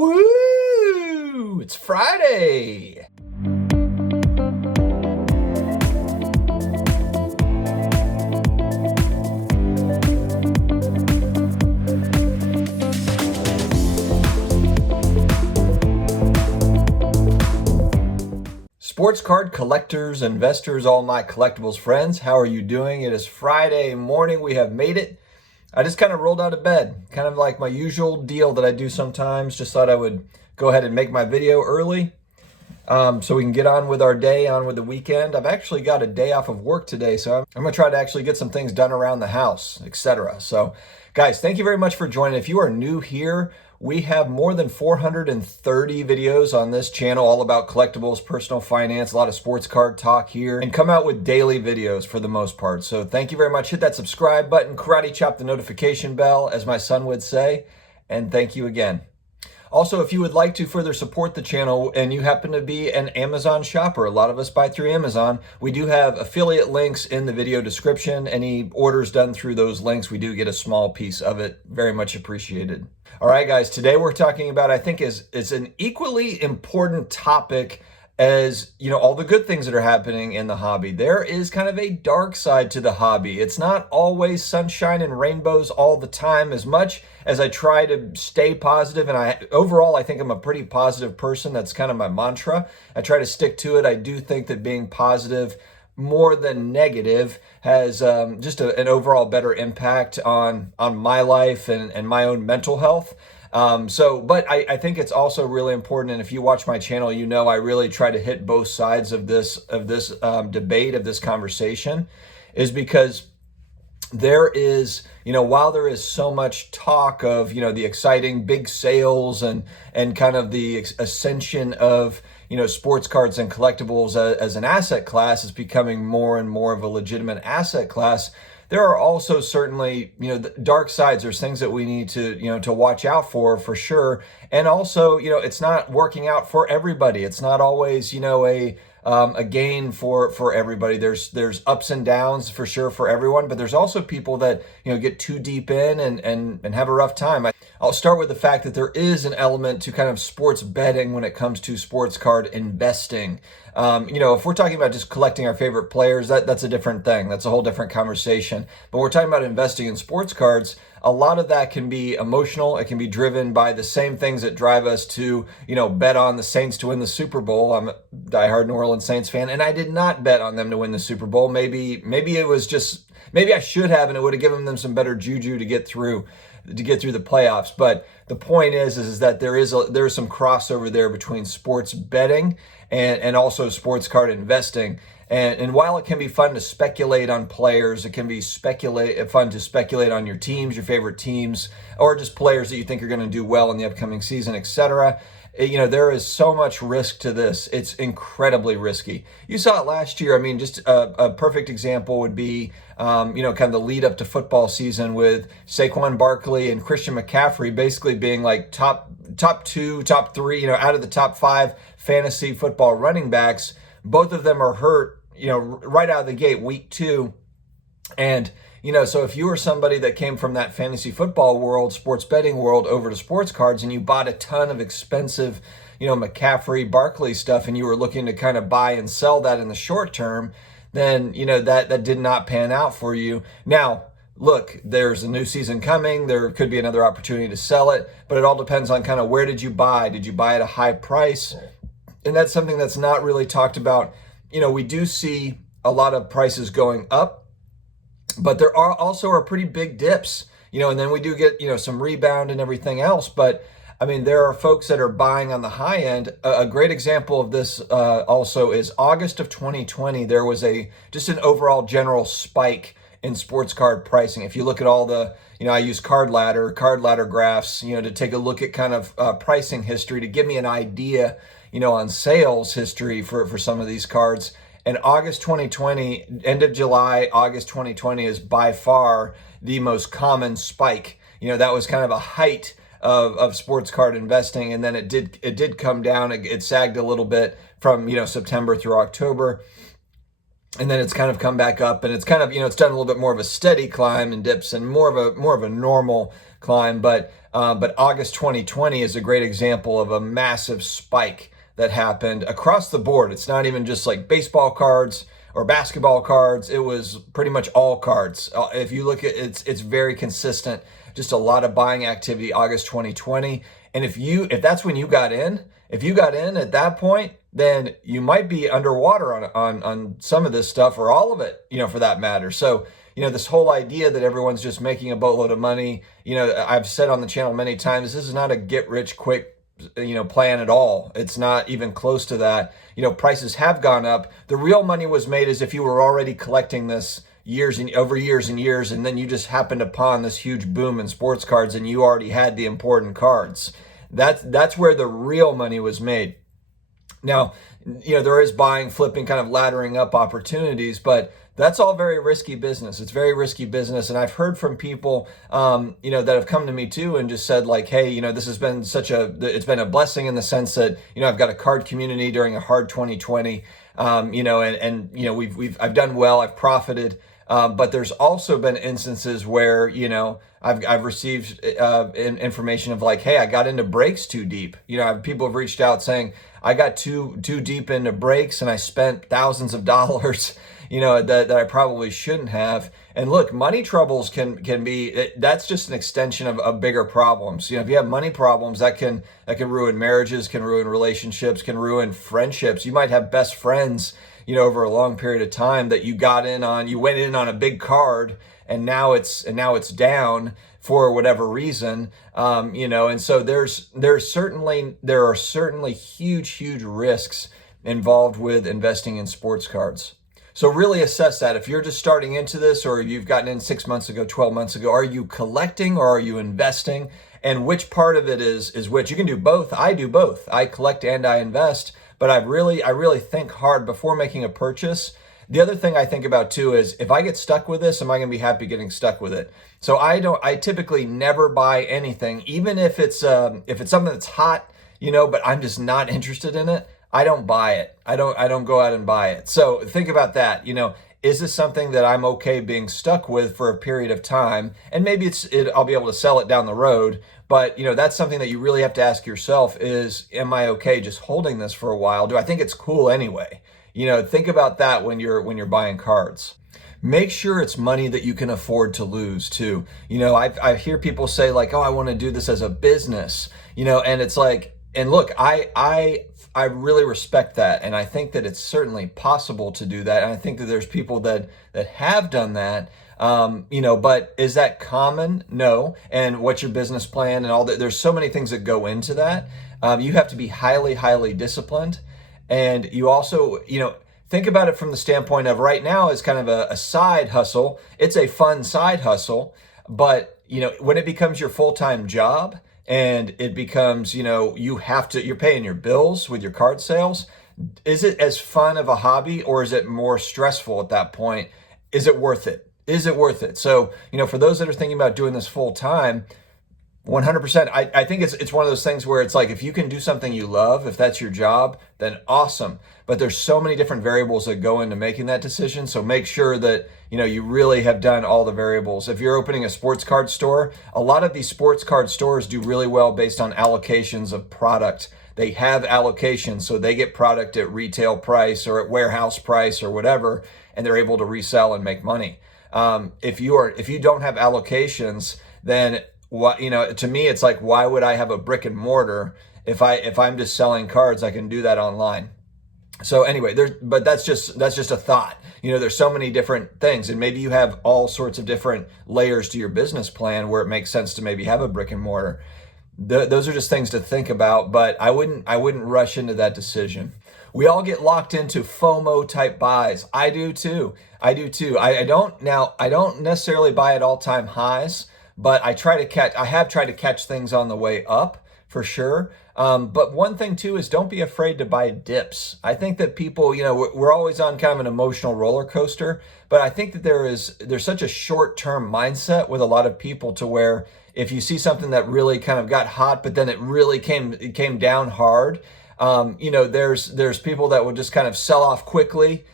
Woo! It's Friday! Sports card collectors, investors, all my collectibles friends, how are you doing? It is Friday morning. We have made it. I just kind of rolled out of bed, kind of like my usual deal that I do sometimes. Just thought I would go ahead and make my video early so we can get on with our day, on with the weekend. I've actually got a day off of work today, so I'm going to try to actually get some things done around the house, etc. So, guys, thank you very much for joining. If you are new here, we have more than 430 videos on this channel all about collectibles, personal finance, a lot of sports card talk here, and come out with daily videos for the most part. So thank you very much. Hit that subscribe button, karate chop the notification bell, as my son would say, and thank you again. Also, if you would like to further support the channel and you happen to be an Amazon shopper, a lot of us buy through Amazon, we do have affiliate links in the video description. Any orders done through those links, we do get a small piece of it. Very much appreciated. All right, guys, today we're talking about, I think, is an equally important topic as, you know, all the good things that are happening in the hobby. There is kind of a dark side to the hobby. It's not always sunshine and rainbows all the time. As much as I try to stay positive, and overall I think I'm a pretty positive person. That's kind of my mantra. I try to stick to it. I do think that being positive more than negative has just an overall better impact on my life and my own mental health. But I think it's also really important, and if you watch my channel, you know I really try to hit both sides of this debate, of this conversation, is because there is, you know, while there is so much talk of, you know, the exciting big sales and kind of the ascension of, you know, sports cards and collectibles as an asset class is becoming more and more of a legitimate asset class, there are also certainly, you know, dark sides. There's things that we need to, you know, to watch out for sure. And also, you know, it's not working out for everybody. It's not always, you know, a gain for everybody. There's ups and downs for sure for everyone, but there's also people that, you know, get too deep in and have a rough time. I'll start with the fact that there is an element to kind of sports betting when it comes to sports card investing. You know, if we're talking about just collecting our favorite players, that's a different thing. That's a whole different conversation. But we're talking about investing in sports cards. A lot of that can be emotional. It can be driven by the same things that drive us to, you know, bet on the Saints to win the Super Bowl. I'm a diehard New Orleans Saints fan, and I did not bet on them to win the Super Bowl. Maybe it was just, maybe I should have, and it would have given them some better juju to get through the playoffs. But the point is that there is some crossover there between sports betting and also sports card investing. And while it can be fun to speculate on players, it can be fun to speculate on your teams, your favorite teams, or just players that you think are going to do well in the upcoming season, etc. You know, there is so much risk to this. It's incredibly risky. You saw it last year. I mean, just a perfect example would be, you know, kind of the lead up to football season with Saquon Barkley and Christian McCaffrey basically being like top two, top three, you know, out of the top 5 fantasy football running backs. Both of them are hurt, you know, right out of the gate, week 2. And, you know, so if you were somebody that came from that fantasy football world, sports betting world over to sports cards, and you bought a ton of expensive, you know, McCaffrey, Barkley stuff, and you were looking to kind of buy and sell that in the short term, then, you know, that did not pan out for you. Now, look, there's a new season coming. There could be another opportunity to sell it, but it all depends on kind of where did you buy? Did you buy at a high price? And that's something that's not really talked about. You know, we do see a lot of prices going up, but there are also pretty big dips, you know, and then we do get, you know, some rebound and everything else. But I mean, there are folks that are buying on the high end. A great example of this also is August of 2020. There was just an overall general spike in sports card pricing. If you look at all the, you know, I use card ladder graphs, you know, to take a look at kind of pricing history to give me an idea, you know, on sales history for some of these cards. And August 2020, end of July, August 2020 is by far the most common spike. You know, that was kind of a height of sports card investing, and then it did come down. It sagged a little bit from, you know, September through October. And then it's kind of come back up, and it's kind of, you know, it's done a little bit more of a steady climb and dips and more of a normal climb. But But August 2020 is a great example of a massive spike that happened across the board. It's not even just like baseball cards or basketball cards. It was pretty much all cards. If you look at it, it's very consistent. Just a lot of buying activity August 2020. And if that's when you got in, if you got in at that point, then you might be underwater on some of this stuff, or all of it, for that matter. So, this whole idea that everyone's just making a boatload of money, I've said on the channel many times, this is not a get rich quick plan at all. It's not even close to that. Prices have gone up. The real money was made as if you were already collecting this over years and years, and then you just happened upon this huge boom in sports cards and you already had the important cards. That's where the real money was made. Now, there is buying, flipping, kind of laddering up opportunities, but that's all very risky business. It's very risky business. And I've heard from people, that have come to me too and just said like, hey, this has been it's been a blessing in the sense that, I've got a card community during a hard 2020, I've done well, I've profited. But there's also been instances where, I've received information of like, hey, I got into breaks too deep. People have reached out saying, I got too deep into breaks and I spent thousands of dollars, that I probably shouldn't have. And look, money troubles can be, that's just an extension of bigger problems. If you have money problems, that can ruin marriages, can ruin relationships, can ruin friendships. You might have best friends, over a long period of time that you went in on a big card and now it's down for whatever reason. And so there are certainly huge risks involved with investing in sports cards. So really assess that. If you're just starting into this, or you've gotten in 6 months ago, 12 months ago, are you collecting or are you investing? And which part of it is which? You can do both. I do both. I collect and I invest, but I really think hard before making a purchase. The other thing I think about too is, if I get stuck with this, am I going to be happy getting stuck with it? So I typically never buy anything, even if it's something that's hot, but I'm just not interested in it. I don't buy it. I don't go out and buy it. So think about that. Is this something that I'm okay being stuck with for a period of time? And maybe I'll be able to sell it down the road. But that's something that you really have to ask yourself is, am I okay just holding this for a while? Do I think it's cool anyway? Think about that when you're buying cards. Make sure it's money that you can afford to lose too. I hear people say like, oh, I want to do this as a business, and it's like, and look, I really respect that. And I think that it's certainly possible to do that. And I think that there's people that have done that, but is that common? No. And what's your business plan and all that? There's so many things that go into that. You have to be highly disciplined. And you also, think about it from the standpoint of right now is kind of a side hustle. It's a fun side hustle, but when it becomes your full-time job, and it becomes, you're paying your bills with your card sales. Is it as fun of a hobby, or is it more stressful at that point? Is it worth it? Is it worth it? So, for those that are thinking about doing this full time, 100%. I think it's one of those things where it's like, if you can do something you love, if that's your job, then awesome. But there's so many different variables that go into making that decision. So make sure that, you really have done all the variables. If you're opening a sports card store, a lot of these sports card stores do really well based on allocations of product. They have allocations, so they get product at retail price or at warehouse price or whatever, and they're able to resell and make money. If you don't have allocations, then to me, it's like, why would I have a brick and mortar if I'm just selling cards? I can do that online. So anyway, but that's just a thought. There's so many different things, and maybe you have all sorts of different layers to your business plan where it makes sense to maybe have a brick and mortar. Those are just things to think about, but I wouldn't rush into that decision. We all get locked into FOMO type buys. I do too. I don't necessarily buy at all-time highs, but I have tried to catch things on the way up for sure. But one thing too is, don't be afraid to buy dips. I think that people, we're always on kind of an emotional roller coaster, but I think that there's such a short-term mindset with a lot of people to where if you see something that really kind of got hot, but then it really came down hard, there's people that will just kind of sell off quickly,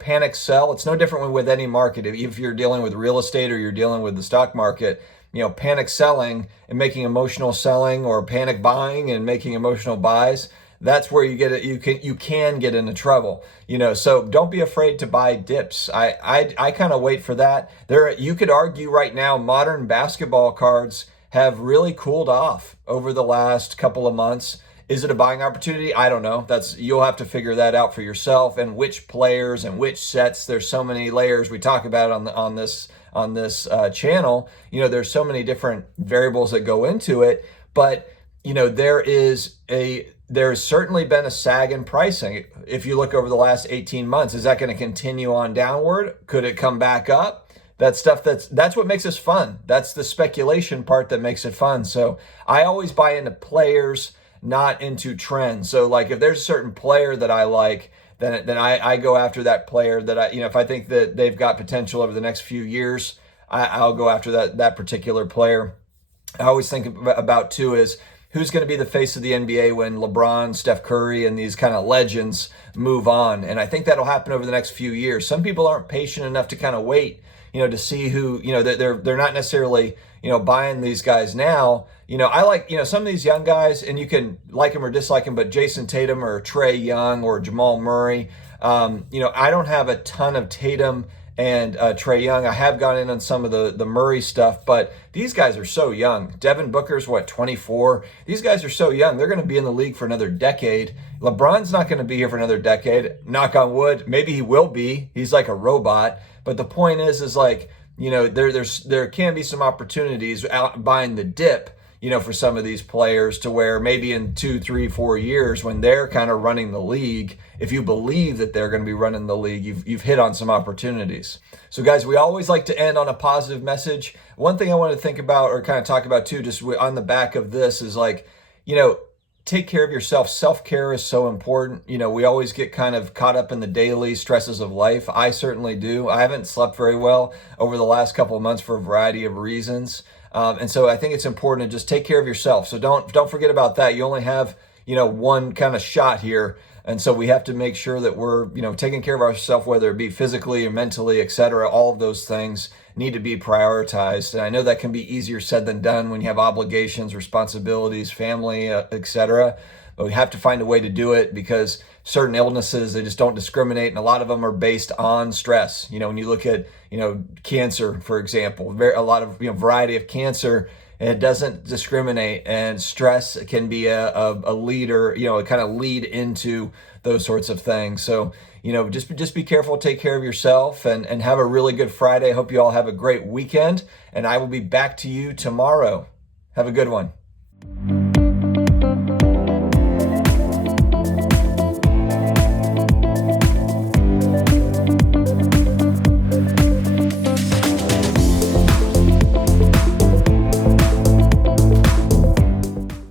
panic sell. It's no different with any market. If you're dealing with real estate or you're dealing with the stock market, panic selling and making emotional selling, or panic buying and making emotional buys, that's where you get it. You can get into trouble. So don't be afraid to buy dips. I kind of wait for that. You could argue right now modern basketball cards have really cooled off over the last couple of months. Is it a buying opportunity? I don't know. You'll have to figure that out for yourself, and which players and which sets. There's so many layers we talk about on this channel. There's so many different variables that go into it, but there's certainly been a sag in pricing. If you look over the last 18 months, is that going to continue on downward? Could it come back up? That's what makes this fun. That's the speculation part that makes it fun. So I always buy into players, not into trends. So like if there's a certain player that I like, then I go after that player that if I think that they've got potential over the next few years, I'll go after that particular player. I always think about too is who's going to be the face of the NBA when LeBron, Steph Curry, and these kind of legends move on. And I think that'll happen over the next few years. Some people aren't patient enough to kind of wait, to see who, they're not necessarily, buying these guys now. I like, some of these young guys, and you can like them or dislike them, but Jason Tatum or Trae Young or Jamal Murray, I don't have a ton of Tatum and Trae Young. I have gone in on some of the Murray stuff, but these guys are so young. Devin Booker's 24? These guys are so young. They're going to be in the league for another decade. LeBron's not going to be here for another decade. Knock on wood. Maybe he will be. He's like a robot. But the point is like, there can be some opportunities out buying the dip, for some of these players, to where maybe in 2, 3, 4 years when they're kind of running the league, if you believe that they're going to be running the league, you've hit on some opportunities. So guys, we always like to end on a positive message. One thing I want to think about or kind of talk about too, just on the back of this, is like, take care of yourself. Self-care is so important. We always get kind of caught up in the daily stresses of life. I certainly do. I haven't slept very well over the last couple of months for a variety of reasons. And so I think it's important to just take care of yourself. So don't forget about that. You only have, one kind of shot here. And so we have to make sure that we're, taking care of ourselves, whether it be physically or mentally, et cetera. All of those things need to be prioritized. And I know that can be easier said than done when you have obligations, responsibilities, family, et cetera. But we have to find a way to do it, because certain illnesses, they just don't discriminate. And a lot of them are based on stress. When you look at, cancer, for example, a lot of, variety of cancer, it doesn't discriminate, and stress can be a leader, kind of lead into those sorts of things. So, just be careful, take care of yourself, and have a really good Friday. Hope you all have a great weekend, and I will be back to you tomorrow. Have a good one.